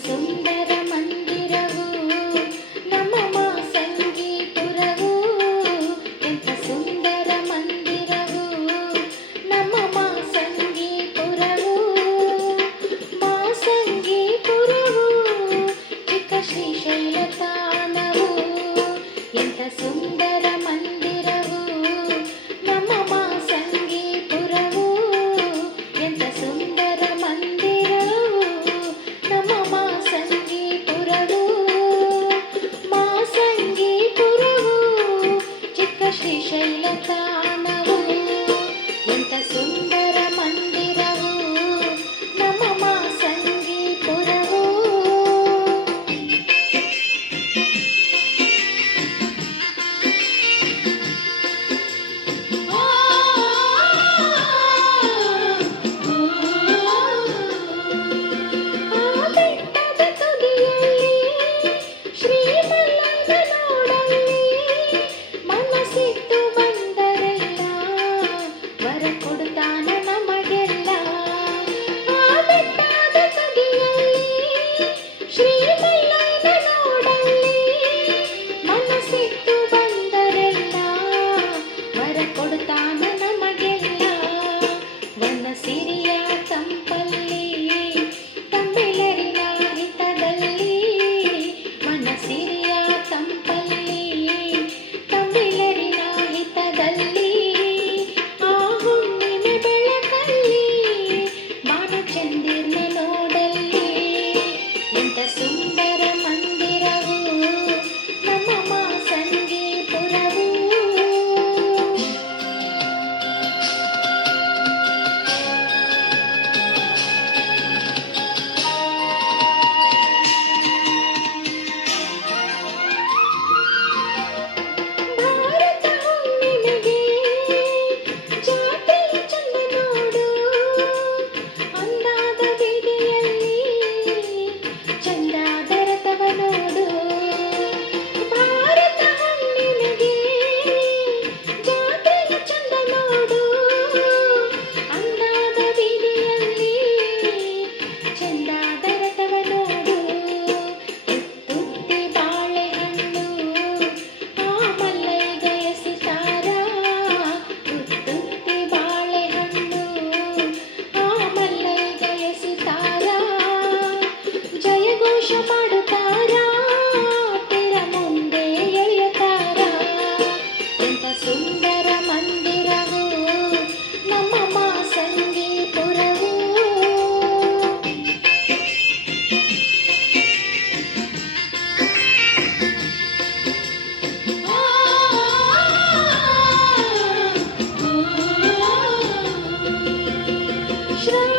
ಸುಂದರ ಮಂದಿರವು ನಮ್ಮ ಮಾಸಂಗೀಪುರವು, ಎಂಥ ಸುಂದರ ಮಂದಿರವು ನಮ್ಮ ಮಾಸಂಗೀಪುರವು. ಮಾಸಂಗೀಪುರವು ಚಿಕ್ಕ ಶ್ರೀಶೈಲ ತಾಣವು, ಎಂಥ ಸುಂದರ ಮಂದಿರವು ನಮ್ಮ ಮಾಸಂಗೀಪುರವು, ಎಂಥ ಸುಂದರ ಮಂದಿರವು ನಮ್ಮ ಮಾಸಂಗೀಪುರವು. ಮಾಸಂಗೀಪುರವು ಚಿಕ್ಕ ಶ್ರೀಶೈಲ ತಾಣವು, ಎಂಥ ಸುಂದರ ಮಂದಿರವು ನಮ್ಮ ಮಾಸಂಗೀಪುರವು. ಆ ಬೆಟ್ಟದ ತುದಿಯಲ್ಲಿ ಶ್ರೀಮಲ್ಲನ ನೋಡಲ್ಲಿ, ಮನಸ್ಸಿಟ್ಟು ಬಂದರೆಲ್ಲ ವರ ಕೊಡುತ್ತಾನ ನಮಗೆಲ್ಲ. ಆ ಬೆಟ್ಟದ ತುದಿಯಲ್ಲಿ ಶ್ರೀಮಲ್ಲನ ನೋಡಲ್ಲಿ, ಮನಸ್ಸಿಟ್ಟು ಬಂದರೆಲ್ಲ ವರ ಕೊಡುತ್ತಾನ ನಮಗೆಲ್ಲ. ವನ ಸಿರಿಯ ತಂಪಲ್ಲಿ ತಮ್ಮೆಲ್ಲರಿನ ಹಿತದಲ್ಲಿ, ವನ ಸಿರಿಯ ತಂಪಲ್ಲಿ ತಮ್ಮೆಲ್ಲರಿನ ಹಿತದಲ್ಲಿ, ಆ ಹುಣ್ಣಿಮೆ ಬೆಳಕಲ್ಲಿ ಬಾಣಚಂದಿರ್ನ ನೋಡಲ್ಲಿ, ಎಂಥ ಸುಂದರ ಮಂದಿರವು ನಮ್ಮ ಮಾಸಂಗೀಪುರವು. ಭಾರತ ಹುಣ್ಣಿಮೆಗೆ ಜಾತ್ರೆಯ ಚಂದ ನೋಡು, ಅಂದಾದ ಬೀದಿಯಲ್ಲಿ ಚಂದಾದ ರಥವ ನೋಡು. ಭಾರತ ಹುಣ್ಣಿಮೆಗೆ ಜಾತ್ರೆಯ ಚಂದ ನೋಡು, ಅಂದಾದ ಬೀದಿಯಲ್ಲಿ ಚಂದಾದ ರಥವ ನೋಡು. ತುತ್ತಿ ಬಾಳೆಹಣ್ಣು ಆ ಮಲ್ಲೈಗೆ ಎಸಿತಾರ, ತುತ್ತಿ ಬಾಳೆಹಣ್ಣು ಆ ಮಲ್ಲೈಗೆ ಎಸಿತಾರ. ಜಯಘೋಷ ಮಾಡುತ್ತಾರ, ತೆರ ಮುಂದೆ ಎಳೆಯುತ್ತಾರ. ಎಂಥ ಸುಂದರ ಮಂದಿರವು ನಮ್ಮ ಮಾಸಂಗೀಪುರವು. ಶ್ರಾವಣ